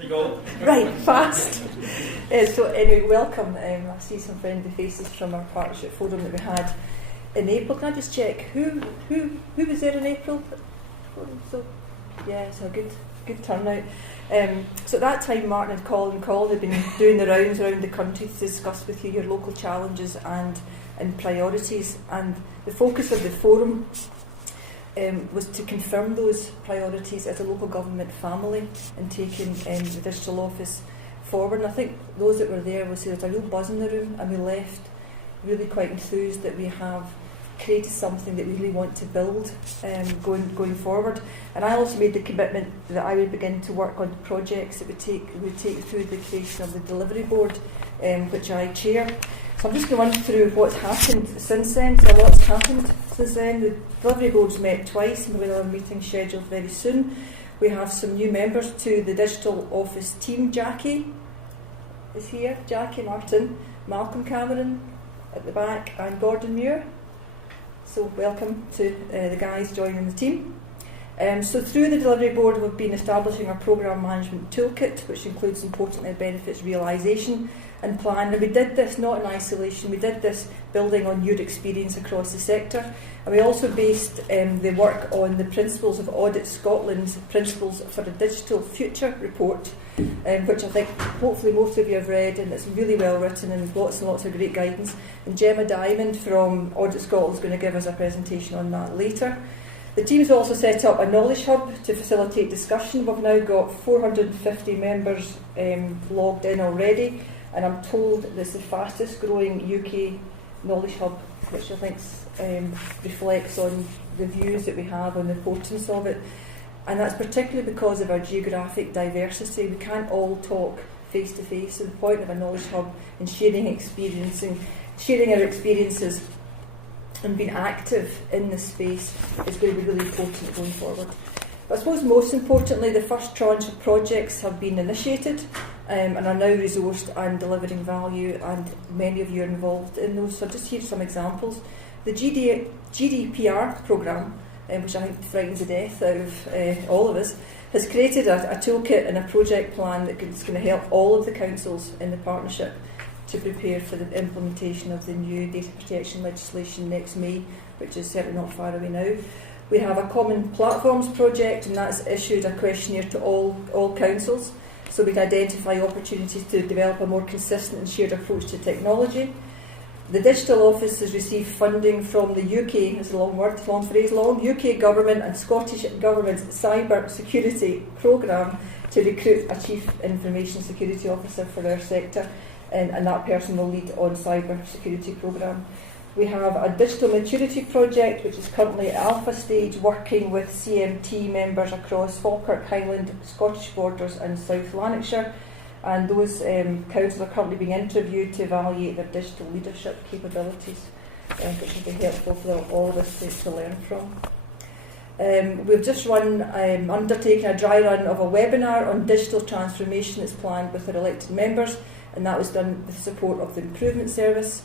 There you go. Right, fast. So anyway, welcome. I see some friendly faces from our partnership forum that we had in April. Can I just check who was there in April? So yeah, it's a good turnout. So at that time, Martin and Colin had been doing the rounds around the country to discuss with you your local challenges and priorities. And the focus of the forum was to confirm those priorities as a local government family and taking the digital office forward. And I think those that were there will say there's a real buzz in the room, and we left really quite enthused that we have created something that we really want to build going forward. And I also made the commitment that I would begin to work on projects that would take through the creation of the delivery board, which I chair. So I'm just going to run through what's happened since then. So a lot's happened since then. The delivery board's met twice, and we have a meeting scheduled very soon. We have some new members to the digital office team. Jackie is here, Jackie Martin, Malcolm Cameron at the back, and Gordon Muir. So welcome to the guys joining the team. So through the delivery board, we've been establishing our programme management toolkit, which includes importantly benefits realisation and plan. And we did this not in isolation, we did this building on your experience across the sector. And we also based the work on the principles of Audit Scotland's Principles for a Digital Future report, which I think hopefully most of you have read, and it's really well written and lots of great guidance. And Gemma Diamond from Audit Scotland is going to give us a presentation on that later. The team's also set up a knowledge hub to facilitate discussion. We've now got 450 members logged in already, and I'm told it's the fastest growing UK knowledge hub, which I think reflects on the views that we have on the importance of it. And that's particularly because of our geographic diversity. We can't all talk face to face, so the point of a knowledge hub and sharing our experiences and being active in this space is going to be really important going forward. But I suppose most importantly, the first tranche of projects have been initiated and are now resourced and delivering value, and many of you are involved in those. So just here some examples. The GDPR programme, which I think frightens the death out of all of us, has created a toolkit and a project plan that's going to help all of the councils in the partnership to prepare for the implementation of the new data protection legislation next May, which is certainly not far away now. We have a common platforms project, and that's issued a questionnaire to all councils, so we can identify opportunities to develop a more consistent and shared approach to technology. The digital office has received funding from the UK, it's a long word, long phrase, UK Government and Scottish Government's Cyber Security Programme to recruit a Chief Information Security Officer for our sector, and that person will lead on cyber security programme. We have a digital maturity project which is currently at alpha stage, working with CMT members across Falkirk, Highland, Scottish Borders and South Lanarkshire, and those councils are currently being interviewed to evaluate their digital leadership capabilities, which will be helpful for all of us to learn from. We've just undertaken a dry run of a webinar on digital transformation that's planned with our elected members, and that was done with the support of the Improvement Service.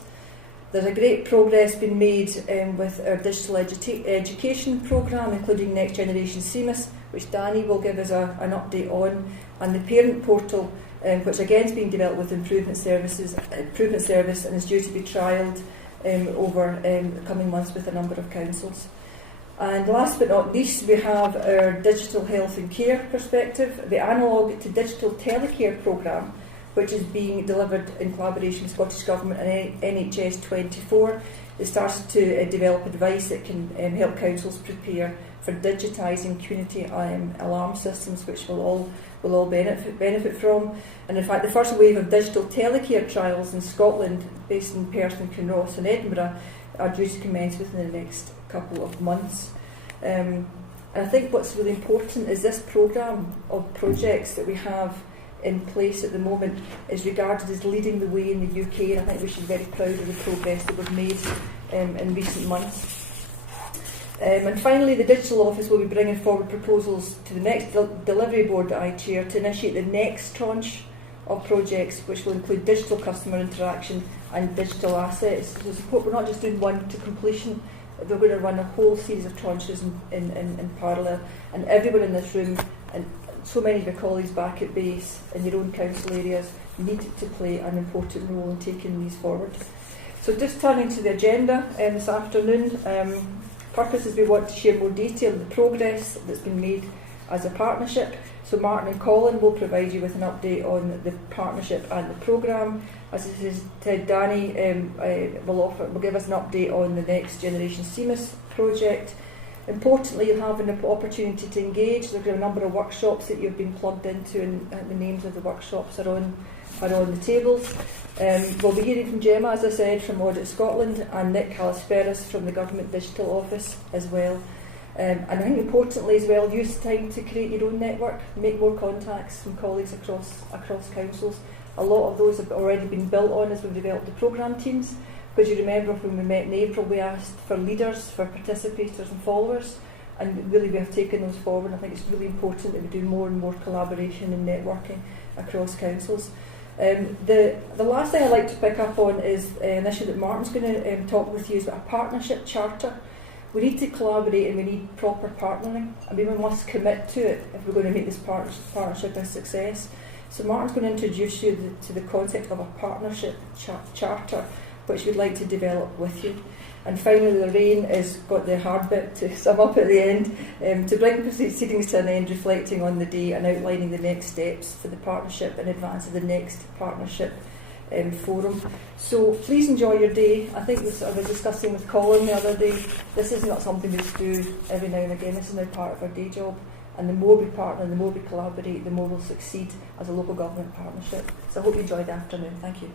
There's a great progress been made with our digital education programme, including Next Generation CMIS, which Danny will give us an update on, and the parent portal, which again is being developed with Improvement Service and is due to be trialled over the coming months with a number of councils. And last but not least, we have our digital health and care perspective, the analogue to digital telecare programme, which is being delivered in collaboration with Scottish Government and NHS 24. It starts to develop advice that can help councils prepare for digitising community alarm systems, which we'll all benefit from. And in fact, the first wave of digital telecare trials in Scotland, based in Perth and Kinross and Edinburgh, are due to commence within the next couple of months. And I think what's really important is this programme of projects that we have in place at the moment is regarded as leading the way in the UK, and I think we should be very proud of the progress that we've made in recent months. And finally, the digital office will be bringing forward proposals to the next delivery board that I chair to initiate the next tranche of projects, which will include digital customer interaction and digital assets. So we're not just doing one to completion, we're going to run a whole series of tranches in parallel, and everyone in this room, and so many of your colleagues back at base in your own council areas need to play an important role in taking these forward. So just turning to the agenda this afternoon, purpose is we want to share more detail of the progress that's been made as a partnership. So Martin and Colin will provide you with an update on the partnership and the programme. As I said, Danny will give us an update on the Next Generation CMIS project. Importantly, you'll have an opportunity to engage. There are a number of workshops that you've been plugged into, and the names of the workshops are on the tables. We'll be hearing from Gemma, as I said, from Audit Scotland, and Nick Hallisperis from the Government Digital Office as well. And I think importantly as well, use time to create your own network, make more contacts from colleagues across councils. A lot of those have already been built on as we've developed the programme teams. Because you remember when we met in April, we asked for leaders, for participators and followers, and really we have taken those forward. I think it's really important that we do more and more collaboration and networking across councils. The last thing I'd like to pick up on is an issue that Martin's going to talk with you is about a partnership charter. We need to collaborate and we need proper partnering. I mean, we must commit to it if we're going to make this partnership a success. So Martin's going to introduce you to the concept of a partnership charter, which we'd like to develop with you. And finally, Lorraine has got the hard bit to sum up at the end, to bring proceedings to an end, reflecting on the day and outlining the next steps for the partnership in advance of the next partnership forum. So please enjoy your day. I think I was discussing with Colin the other day, this is not something we just do every now and again, this is now part of our day job. And the more we partner, the more we collaborate, the more we'll succeed as a local government partnership. So I hope you enjoyed the afternoon. Thank you.